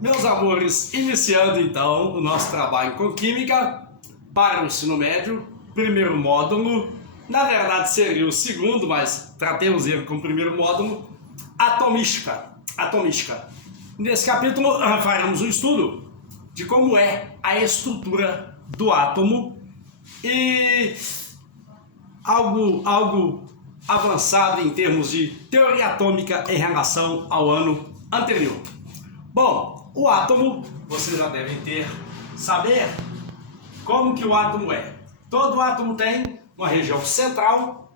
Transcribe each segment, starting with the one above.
Meus amores, iniciando então o nosso trabalho com Química para o ensino médio, primeiro módulo, na verdade seria o segundo, mas tratemos ele como primeiro módulo, atomística. Nesse capítulo faremos um estudo de como é a estrutura do átomo e algo avançado em termos de teoria atômica em relação ao ano anterior. Bom, o átomo, vocês já devem saber como que o átomo é. Todo átomo tem uma região central.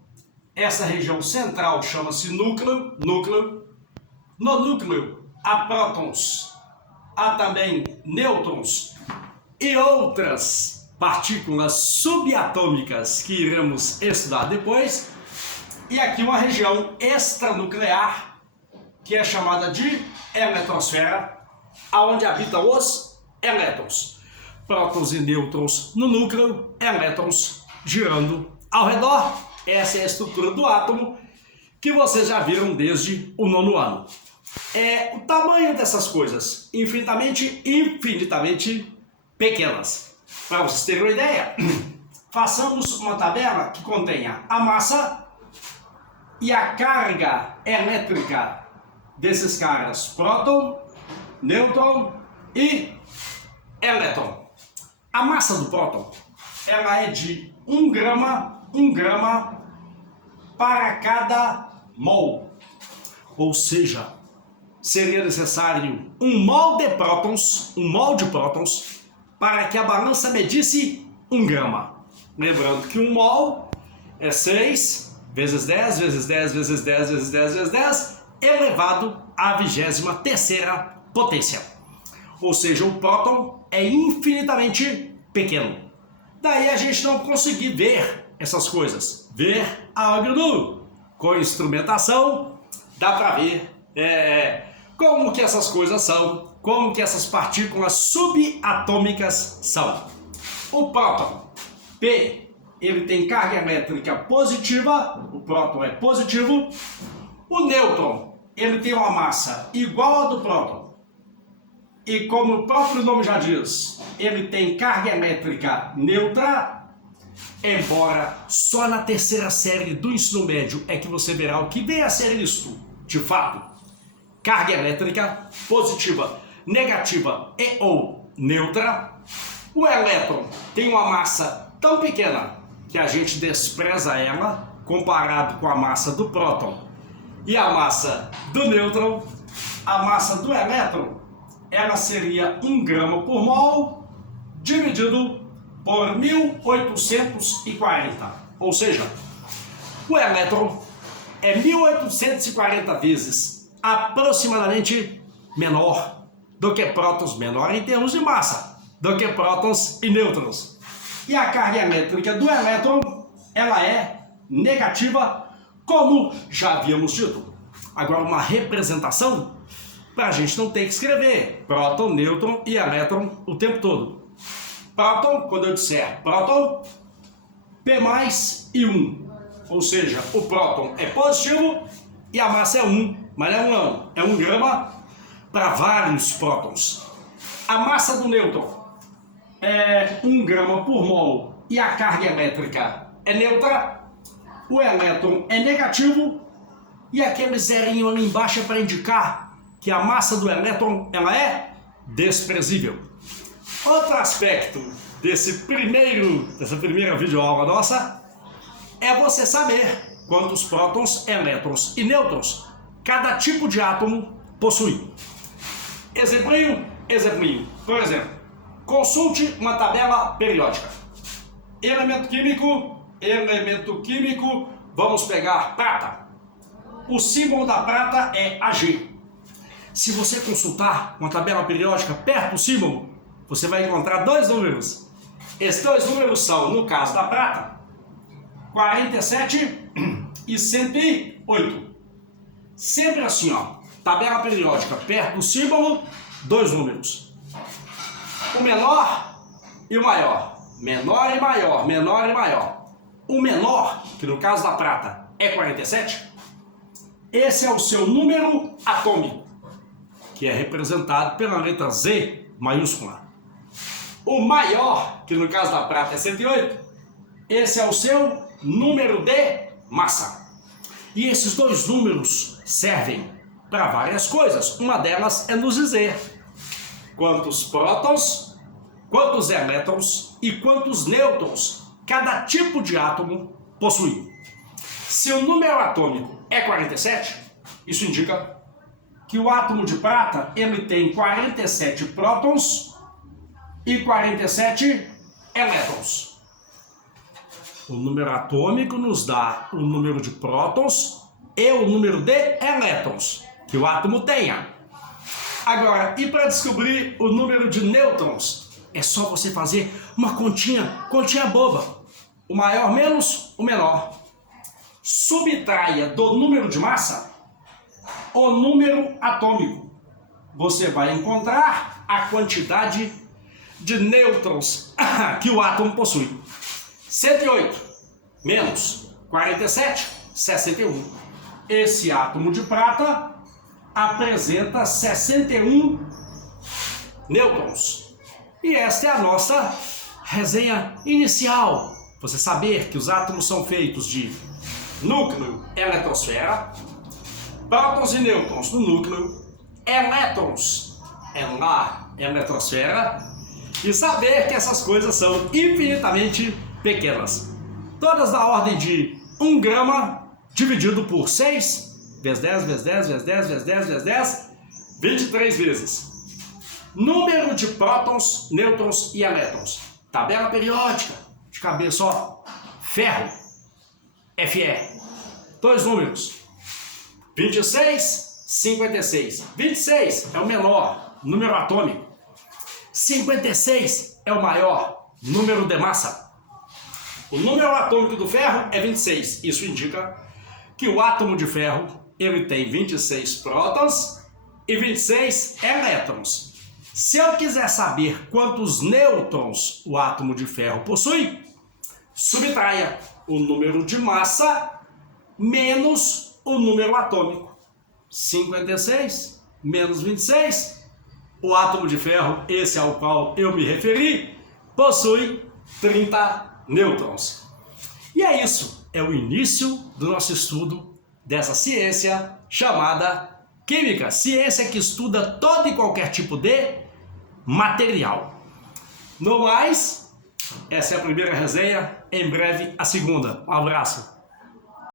Essa região central chama-se núcleo. No núcleo há prótons, há também nêutrons e outras partículas subatômicas que iremos estudar depois. E aqui uma região extranuclear, que é chamada de eletrosfera, onde habitam os elétrons. Prótons e nêutrons no núcleo, elétrons girando ao redor. Essa é a estrutura do átomo que vocês já viram desde o nono ano. O tamanho dessas coisas, infinitamente pequenas. Para vocês terem uma ideia, façamos uma tabela que contenha a massa e a carga elétrica desses caras, próton, nêutron e elétron. A massa do próton, ela é de 1 grama para cada mol. Ou seja, seria necessário um mol de prótons para que a balança medisse 1 grama. Lembrando que 1 mol é 6 vezes 10 vezes 10 vezes 10 vezes 10 vezes 10 elevado à 23ª potência. Ou seja, o próton é infinitamente pequeno. Daí a gente não conseguir ver essas coisas. Ver a olho nu. Com instrumentação, dá para ver como que essas coisas são, como que essas partículas subatômicas são. O próton, P, ele tem carga elétrica positiva, o próton é positivo. O nêutron, ele tem uma massa igual à do próton. E como o próprio nome já diz, ele tem carga elétrica neutra, embora só na terceira série do ensino médio é que você verá o que vem a ser isto, de fato. Carga elétrica positiva, negativa e ou neutra. O elétron tem uma massa tão pequena que a gente despreza ela comparado com a massa do próton e a massa do nêutron. A massa do elétron, ela seria 1 grama por mol dividido por 1840. Ou seja, o elétron é 1840 vezes aproximadamente menor do que prótons, menor em termos de massa, do que prótons e nêutrons. E a carga elétrica do elétron, ela é negativa, como já havíamos dito. Agora, uma representação para a gente não ter que escrever próton, nêutron e elétron o tempo todo. Próton, quando eu disser próton, P mais e 1. Ou seja, o próton é positivo e a massa é 1, mas não é 1 grama para vários prótons. A massa do nêutron é 1 grama por mol e a carga elétrica é neutra. O elétron é negativo e aquele zerinho ali embaixo é para indicar que a massa do elétron ela é desprezível. Outro aspecto dessa primeira videoaula nossa é você saber quantos prótons, elétrons e nêutrons cada tipo de átomo possui. Exemplinho. Por exemplo, consulte uma tabela periódica. Elemento químico, vamos pegar prata. O símbolo da prata é Ag. Se você consultar uma tabela periódica perto do símbolo, você vai encontrar 2 números. Esses 2 números são, no caso da prata, 47 e 108. Sempre assim, tabela periódica perto do símbolo, 2 números. O menor e o maior. Menor e maior. O menor, que no caso da prata é 47, esse é o seu número atômico, que é representado pela letra Z maiúscula. O maior, que no caso da prata é 108, esse é o seu número de massa. E esses dois números servem para várias coisas. Uma delas é nos dizer quantos prótons, quantos elétrons e quantos nêutrons cada tipo de átomo possui. Se o número atômico é 47, isso indica que o átomo de prata ele tem 47 prótons e 47 elétrons. O número atômico nos dá o número de prótons e o número de elétrons que o átomo tenha. Agora, e para descobrir o número de nêutrons, é só você fazer uma continha boba. O maior menos o menor. Subtraia do número de massa o número atômico. Você vai encontrar a quantidade de nêutrons que o átomo possui. 108 menos 47, 61. Esse átomo de prata apresenta 61 nêutrons. E esta é a nossa resenha inicial. Você saber que os átomos são feitos de núcleo, eletrosfera, prótons e nêutrons no núcleo, elétrons na eletrosfera, e saber que essas coisas são infinitamente pequenas. Todas da ordem de 1 grama dividido por 6, vezes 10, vezes 10, vezes 10, vezes 10, vezes 10, 23 vezes. Número de prótons, nêutrons e elétrons. Tabela periódica, de cabeça, ó. Ferro, Fe. Dois números. 26, 56. 26 é o menor, número atômico. 56 é o maior, número de massa. O número atômico do ferro é 26. Isso indica que o átomo de ferro ele tem 26 prótons e 26 elétrons. Se eu quiser saber quantos nêutrons o átomo de ferro possui, subtraia o número de massa menos o número atômico. 56 menos 26, o átomo de ferro, esse ao qual eu me referi, possui 30 nêutrons. E é isso, é o início do nosso estudo dessa ciência chamada química, ciência que estuda todo e qualquer tipo de material. No mais, essa é a primeira resenha, em breve a segunda. Um abraço.